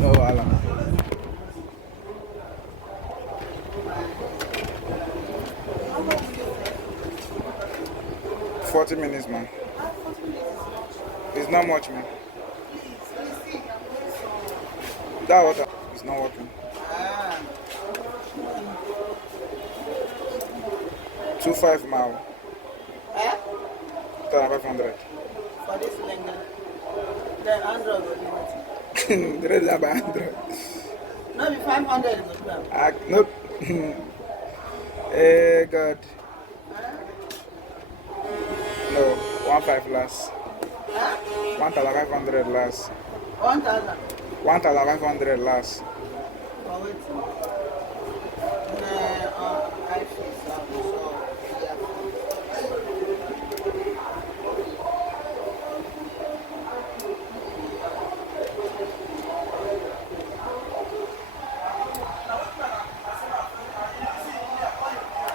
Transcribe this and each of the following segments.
No, Alan. 40 minutes, man. It's not much, man. That water is not working. 25 mile. 500. For this length, then 100 will be The rest is about 100. no, be 500 is good. Nope. Hey, God. No, 1.5 last. 1,500 last. 1,000. 1,500 last. For wait. I feel so.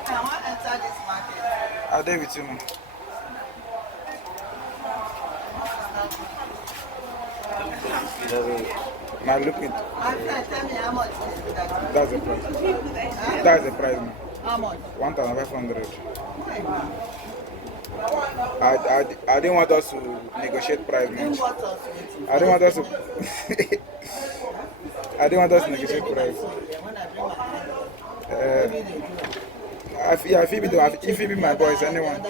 I want to enter this market. I'll do with you, man. My looking. Tell me how much is that? That's the price. That's the price, man. How much? 1,500. My God. I didn't want us to negotiate price, man. Didn't want us waiting. I didn't want us to. I didn't want us to negotiate price. When I bring my hand, maybe they do. If you be my boys, anyone.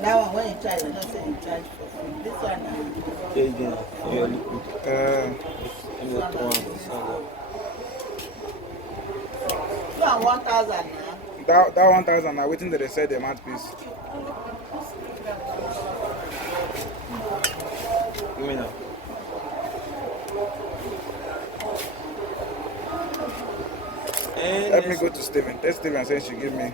That one, when you charge, I don't say you charge for free. This one, so 1,000 now. That 1,000, I'm waiting till they say the amount piece. Let me know. Let me go to Steven. Tell Steven say she give me.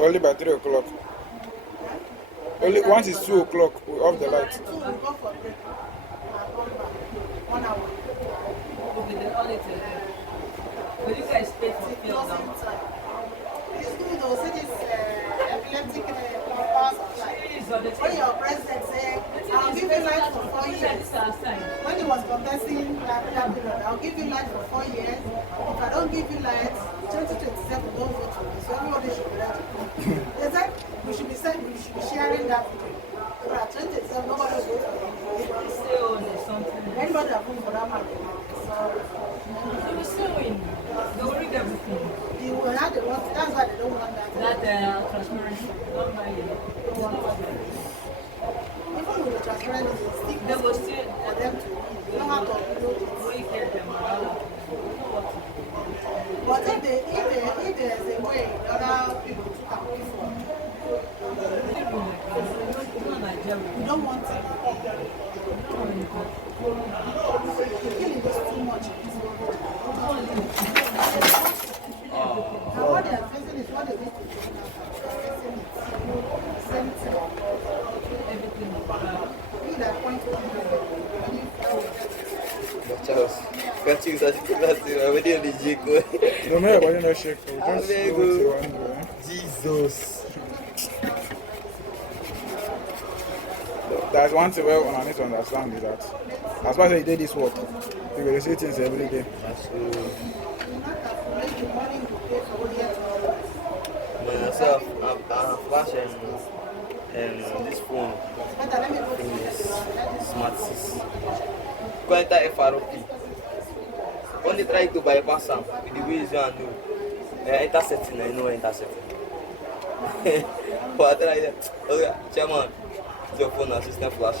Only by 3 o'clock. Only once it's 2 o'clock, we off the light. Will you guys pay for fuel now? It's good though, see this epileptic power supply. When your president said, I'll give you light for 4 years. When he was contesting that period, I'll give you light for 4 years. If I don't give you light, 2027 don't vote for me. So everybody should be ready. They said we should be sharing that. So at 2027, nobody will vote for me. Anybody that vote for that man, so they will read everything. That's why they don't want that. That transparency. Don't mind it. Even with the transparency, They will still for them to you know how to upload it. wait at them around. But if there's a way other people to come before, we don't want it. The killing is too much. Now what they are facing is what they need to do now. Same thing. You that point to Charles, can't you that I'm already on the Jiko. No matter what, you know, shake. We just go to one way. Jesus. There's one thing where I need to understand is that as far as you do this work, you will see things every day. That's make the money you pay myself, flash and this phone is Smart 6. Go enter FRP. When they try to bypass them with the ways you know, intercepting, I know intercepting. But I try that. Okay, chairman, your phone and system flash.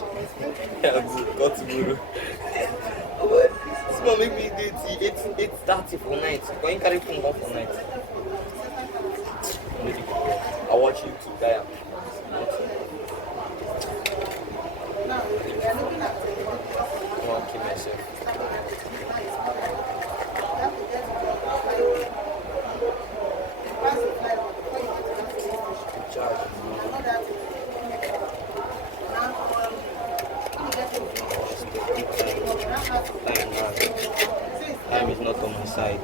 Yeah, got to guru. This one make me do 8:30 for night. When you carry phone off for night. I watch YouTube, guy. I want to keep myself. Time is not on my side.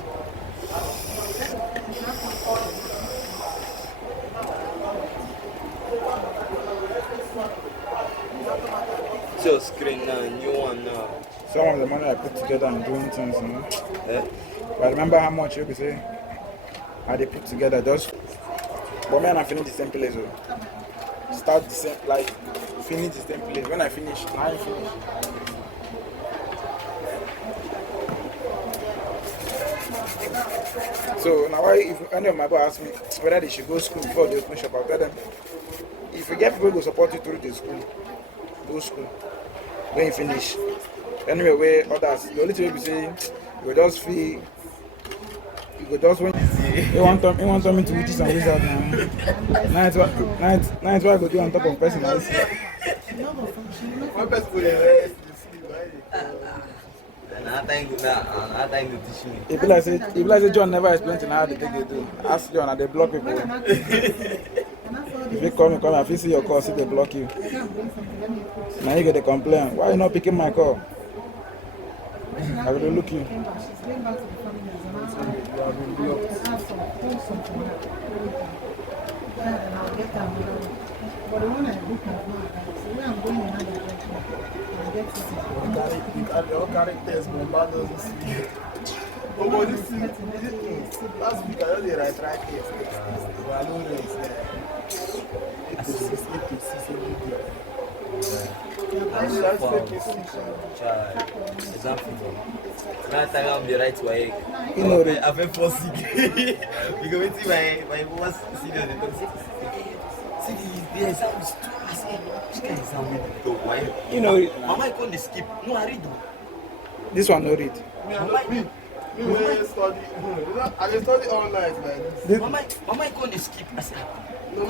It's your screen now, new one now. Some of the money I put together and doing things, you know. Eh? But remember how much you'll be saying? How they put together just. But me and I finish the same place. Start the same, like, finish the same place. When I finish, I finish. So now, if any of my boys ask me whether they should go school before they open shop, I'll tell them if you get people who support you through the school, go school. When you finish, anyway, where others, the only thing we say, you will just feel, you will just when you want me to witches and wizard now. Night, what I go do on top of person. One person will another time to teach me. If like say John never explained to how they take it do. Ask John and they block people. If you come, if you see your call, see they block you. Now you get a complaint. Why are you not picking my call? I will look you. But the one I book my mom, so where I'm going in another direction, I get it. Your characters, my man doesn't see it. But this last week I only write test. We are no race there. 8 to 6 every day. Exam fever. That time I'm the right way. You know I've been for sick. Because it's my boss senior the top 6. The exam is too fast. This kind of exam will go. Why? You know it. Mama, I can't skip. No, I read. This one no read. Me, I study. I study all night, man. Mama, I can't skip. I said, No, I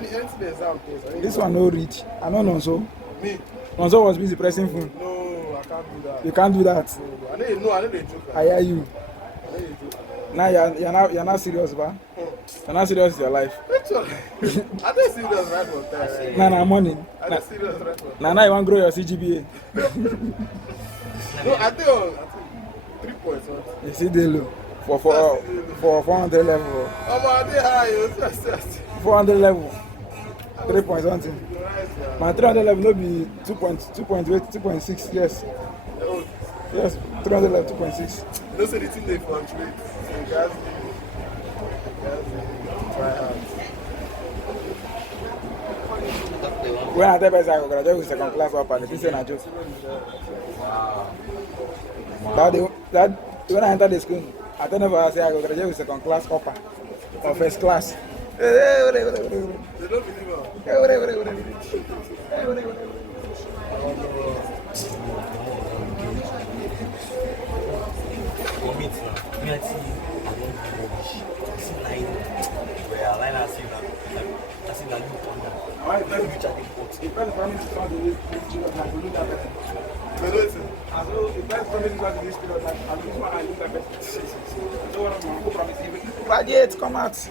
need the exam test. This one no read. I don't know so. Me? Nonso was busy pressing phone. No, I can't do that. You can't do that. I know the joke. I hear you. I know the joke. Now you're not serious, ba? You're not serious with your life. Actually, I don't serious right on time. Nah, morning. I don't serious right on time. Now you want to grow your CGPA. No, I think 3 points. You see the low for 400 level. I think high. 400 level. 3 point something. My 300 level no be 2.6. Yes. Yes, 300 level 2.6. No say the thing they fluctuate. So you guys try hard. When I tell person I go graduate with second class upper, they say na joke. But when I enter the school, I tell them I say I go graduate with second class upper or first class. They don't believe commit now. Me I see, I don't do rubbish. See line where I line I see now. I see now you come now. Why you You chat the pot. the first family to start this period, I will look at person. they don't say. As well, the first family to start this period, I will look at person. So what I'm going to promise you, graduate, come out.